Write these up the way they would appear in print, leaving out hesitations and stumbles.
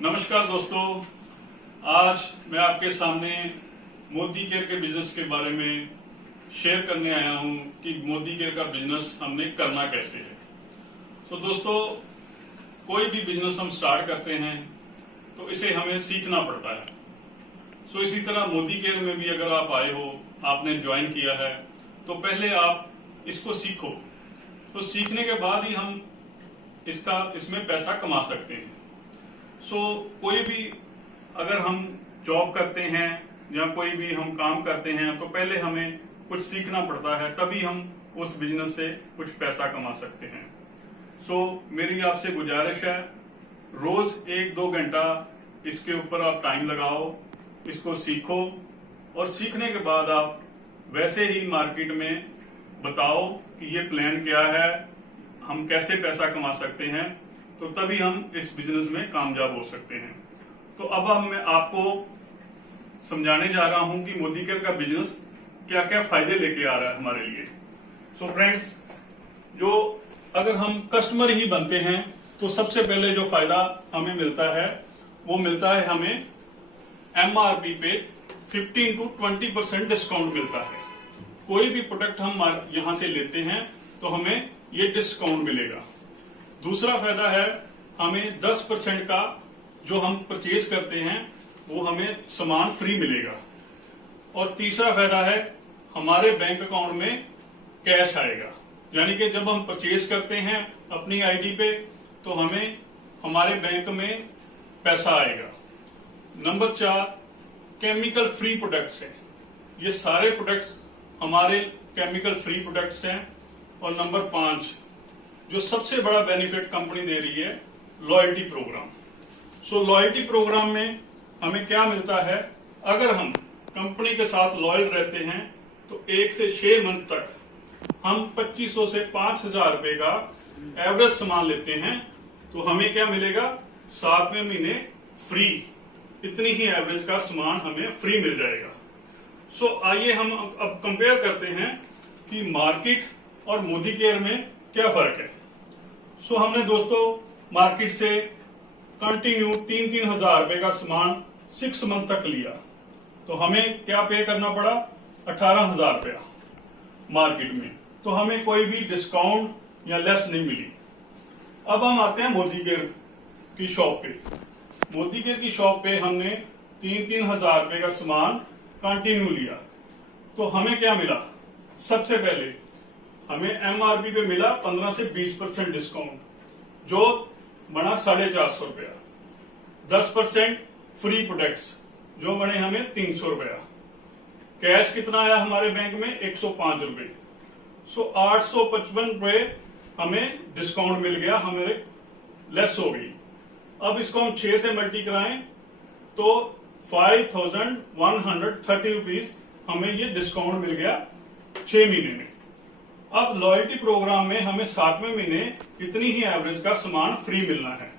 नमस्कार दोस्तों, आज मैं आपके सामने मोदी केयर के बिजनेस के बारे में शेयर करने आया हूं कि मोदी केयर का बिजनेस हमने करना कैसे है। तो दोस्तों, कोई भी बिजनेस हम स्टार्ट करते हैं तो इसे हमें सीखना पड़ता है। तो इसी तरह मोदी केयर में भी अगर आप आए हो, आपने ज्वाइन किया है, तो पहले आप इसको सीखो। तो सीखने के बाद ही हम इसमें पैसा कमा सकते हैं। कोई भी अगर हम जॉब करते हैं या कोई भी हम काम करते हैं तो पहले हमें कुछ सीखना पड़ता है, तभी हम उस बिजनेस से कुछ पैसा कमा सकते हैं। मेरी आपसे गुजारिश है, रोज 1-2 घंटा इसके ऊपर आप टाइम लगाओ, इसको सीखो और सीखने के बाद आप वैसे ही मार्केट में बताओ कि ये प्लान क्या है, हम कैसे पैसा कमा सकते हैं, तो तभी हम इस बिजनेस में कामयाब हो सकते हैं। तो अब मैं आपको समझाने जा रहा हूं कि मोदी केयर का बिजनेस क्या क्या फायदे लेके आ रहा है हमारे लिए। फ्रेंड्स, जो अगर हम कस्टमर ही बनते हैं तो सबसे पहले जो फायदा हमें मिलता है वो मिलता है हमें MRP पे 15 to 20% डिस्काउंट मिलता है। कोई भी प्रोडक्ट हम यहां से लेते हैं तो हमें ये डिस्काउंट मिलेगा। दूसरा फायदा है हमें 10% का जो हम परचेज करते हैं वो हमें सामान फ्री मिलेगा। और तीसरा फायदा है हमारे बैंक अकाउंट में कैश आएगा, यानी कि जब हम परचेज करते हैं अपनी आईडी पे तो हमें हमारे बैंक में पैसा आएगा। नंबर 4, केमिकल फ्री प्रोडक्ट्स हैं। ये सारे प्रोडक्ट्स हमारे केमिकल फ्री प्रोडक्ट्स हैं। और नंबर 5, जो सबसे बड़ा बेनिफिट कंपनी दे रही है, लॉयल्टी प्रोग्राम। लॉयल्टी प्रोग्राम में हमें क्या मिलता है, अगर हम कंपनी के साथ लॉयल रहते हैं तो 1 से 6 मंथ तक हम 2500 से 5000 रुपए का एवरेज सामान लेते हैं तो हमें क्या मिलेगा, 7वें महीने फ्री, इतनी ही एवरेज का सामान हमें फ्री मिल जाएगा। आइए हम अब कंपेयर करते हैं कि मार्केट और मोदी केयर में क्या फर्क है। हमने दोस्तों मार्केट से कंटिन्यू 3-3 हजार रुपए का सामान 6 मंथ तक लिया तो हमें क्या पे करना पड़ा, 18,000 रुपया मार्केट में। तो हमें कोई भी डिस्काउंट या लेस नहीं मिली। अब हम आते हैं मोदी केयर की शॉप पे। मोदी केयर की शॉप पे हमने 3-3 हजार रुपए का सामान कंटिन्यू लिया तो हमें क्या मिला, सबसे पहले हमें MRP पे मिला 15 से 20% डिस्काउंट, जो बना 450 रुपया। 10% फ्री प्रोडक्ट्स, जो बने हमें 300 रुपया। कैश कितना आया हमारे बैंक में, 105 रुपए। 855 रुपए हमें डिस्काउंट मिल गया, हमारे लेस हो गई। अब इसको हम 6 से मल्टी कराएं तो 5130 रुपीज हमें ये डिस्काउंट मिल गया 6 महीने में। अब लॉयल्टी प्रोग्राम में हमें 7वें महीने इतनी ही एवरेज का सामान फ्री मिलना है।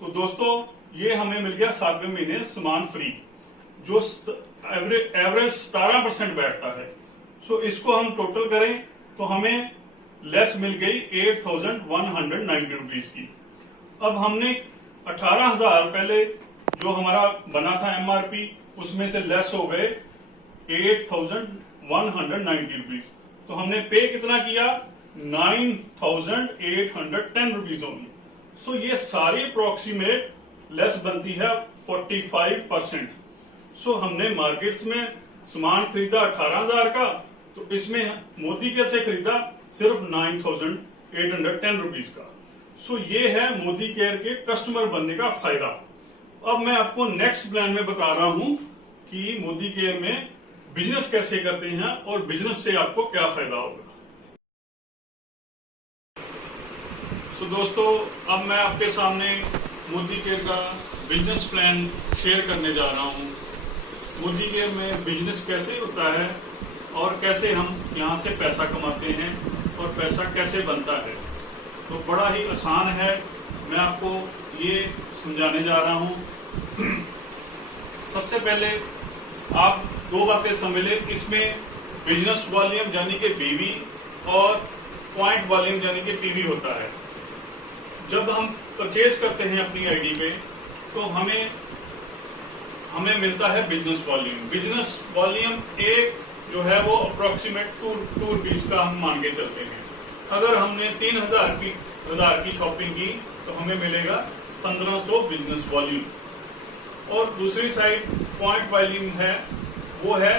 तो दोस्तों, ये हमें मिल गया 7वें महीने सामान फ्री, जो एवरेज 17% बैठता है। इसको हम टोटल करें तो हमें लेस मिल गई 8190 रुपीज की। अब हमने 18,000 पहले जो हमारा बना था MRP, उसमें से लेस हो गए 8190 रुपीज। तो हमने पे कितना किया, 9810 रुपीज होगी। ये सारी अप्रोक्सीमेट लेस बनती है 45%। हमने मार्केट्स में सामान खरीदा 18,000 का, तो इसमें मोदी केयर से खरीदा सिर्फ 9810 रुपीज का। ये है मोदी केयर के कस्टमर बनने का फायदा। अब मैं आपको नेक्स्ट प्लान में बता रहा हूं कि मोदी केयर में बिजनेस कैसे करते हैं और बिजनेस से आपको क्या फायदा होगा। दोस्तों, अब मैं आपके सामने मोदी केयर का बिजनेस प्लान शेयर करने जा रहा हूं। मोदी केयर में बिजनेस कैसे होता है और कैसे हम यहां से पैसा कमाते हैं और पैसा कैसे बनता है। तो बड़ा ही आसान है, मैं आपको ये समझाने जा रहा हूं। सबसे पहले आप 2 बातें समझ लें। इसमें बिजनेस वॉल्यूम यानी कि BV और पॉइंट वॉल्यूम यानी कि PV होता है। जब हम परचेज करते हैं अपनी आईडी पे तो हमें मिलता है बिजनेस वॉल्यूम। बिजनेस वॉल्यूम एक जो है वो अप्रोक्सीमेट 2 रुपीज का हम मान के चलते हैं। अगर हमने 3000 की शॉपिंग की तो हमें मिलेगा 1500 बिजनेस वॉल्यूम। और दूसरी साइड पॉइंट वॉल्यूम है, वो है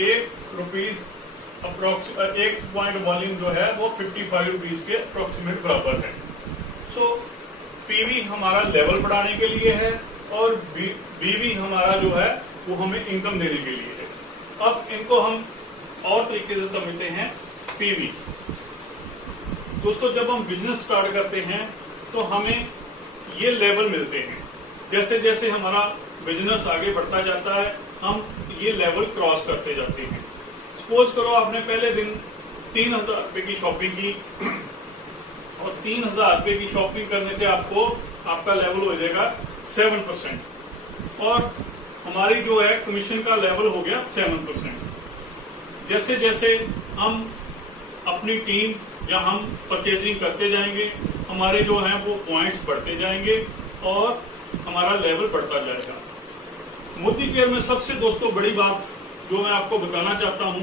1 रुपीज एक पॉइंट वॉल्यूम जो है वो 55 रुपीज के अप्रोक्सीमेट बराबर है। सो पीवी हमारा लेवल बढ़ाने के लिए है और बीवी हमारा जो है वो हमें इनकम देने के लिए है। अब इनको हम और तरीके से समझते हैं। पीवी दोस्तों, जब हम बिजनेस स्टार्ट करते हैं तो हमें ये लेवल मिलते हैं। जैसे जैसे हमारा बिजनेस आगे बढ़ता जाता है हम ये लेवल क्रॉस करते जाते हैं। सपोज करो आपने पहले दिन 3000 रुपए की शॉपिंग की और 3000 रुपए की शॉपिंग करने से आपका लेवल हो जाएगा 7% और हमारी जो है कमीशन का लेवल हो गया 7%। जैसे जैसे हम अपनी टीम या हम परचेजिंग करते जाएंगे हमारे जो हैं वो पॉइंट्स बढ़ते जाएंगे और हमारा लेवल बढ़ता जाएगा। मोदी केयर में सबसे दोस्तों बड़ी बात जो मैं आपको बताना चाहता हूं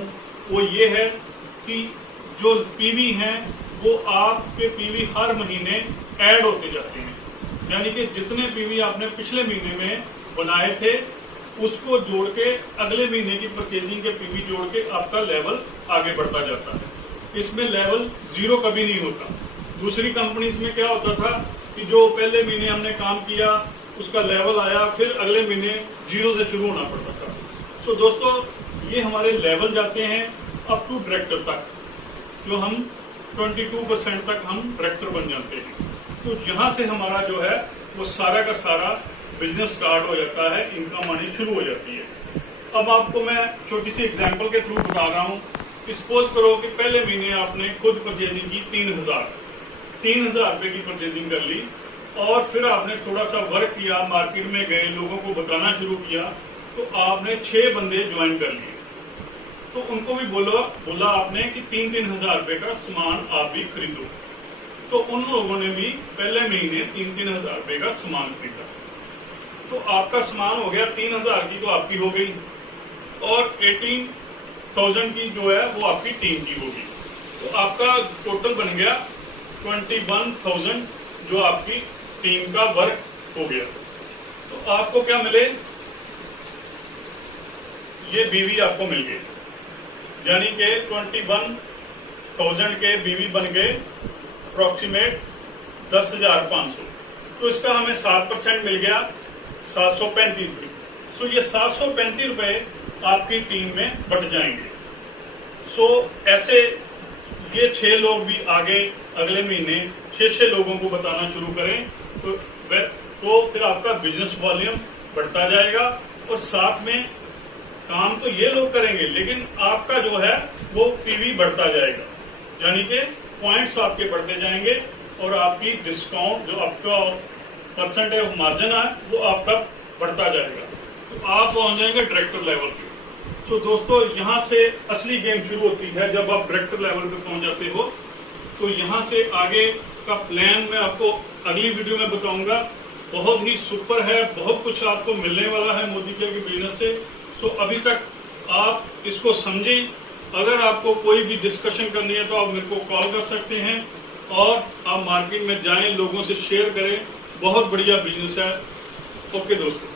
वो ये है कि जो पीवी हैं वो आपके पीवी हर महीने ऐड होते जाते हैं। यानी कि जितने पीवी आपने पिछले महीने में बनाए थे उसको जोड़ के अगले महीने की परचेजिंग के पीवी जोड़ के आपका लेवल आगे बढ़ता जाता है। इसमें लेवल 0 कभी नहीं होता। दूसरी कंपनीज में क्या होता था कि जो पहले महीने हमने काम किया उसका लेवल आया फिर अगले महीने 0 से शुरू होना पड़ता था। सो दोस्तों ये हमारे लेवल जाते हैं अप टू डायरेक्टर तक, जो हम 22% तक हम डायरेक्टर बन जाते हैं। तो यहाँ से हमारा जो है वो सारा का सारा बिजनेस स्टार्ट हो जाता है, इनकम आनी शुरू हो जाती है। अब आपको मैं छोटी सी एग्जांपल के थ्रू बता रहा हूँ। सपोज करो कि पहले महीने आपने खुद परचेजिंग की 3000 रुपए की परचेजिंग कर ली और फिर आपने थोड़ा सा वर्क किया, मार्केट में गए, लोगों को बताना शुरू किया, तो आपने 6 बंदे ज्वाइन कर लिए। तो उनको भी बोला आपने कि 3-3 हजार रुपए का सामान आप भी खरीदो। तो उन लोगों ने भी पहले महीने 3-3 हजार रुपए का सामान खरीदा। तो आपका सामान हो गया 3000 की तो आपकी हो गई और 18,000 की जो है वो आपकी टीम की होगी। तो आपका टोटल बन गया 21,000 जो आपकी टीम का वर्क हो गया। तो आपको क्या मिले, ये बीवी आपको मिल गए, यानी कि 21,000 के बीवी बन गए अप्रोक्सीमेट 10,500। तो इसका हमें 7% मिल गया 735 रुपए। सो ये 735 रुपए आपकी टीम में बट जाएंगे। सो ऐसे ये 6 लोग भी आगे अगले महीने 6 लोगों को बताना शुरू करें तो फिर आपका बिजनेस वॉल्यूम बढ़ता जाएगा और साथ में काम तो ये लोग करेंगे लेकिन आपका जो है वो पीवी बढ़ता जाएगा, यानी कि पॉइंट्स आपके बढ़ते जाएंगे और आपकी डिस्काउंट जो आपका परसेंट है मार्जिन है वो आपका बढ़ता जाएगा। तो आप पहुंच जाएंगे डायरेक्टर लेवल पे। तो दोस्तों यहाँ से असली गेम शुरू होती है जब आप डायरेक्टर लेवल पे पहुंच जाते हो। तो यहाँ से आगे का प्लान मैं आपको अगली वीडियो में बताऊंगा। बहुत ही सुपर है, बहुत कुछ आपको मिलने वाला है मोदी केयर के बिजनेस से। सो अभी तक आप इसको समझें। अगर आपको कोई भी डिस्कशन करनी है तो आप मेरे को कॉल कर सकते हैं और आप मार्केट में जाएं, लोगों से शेयर करें। बहुत बढ़िया बिजनेस है। ओके दोस्तों।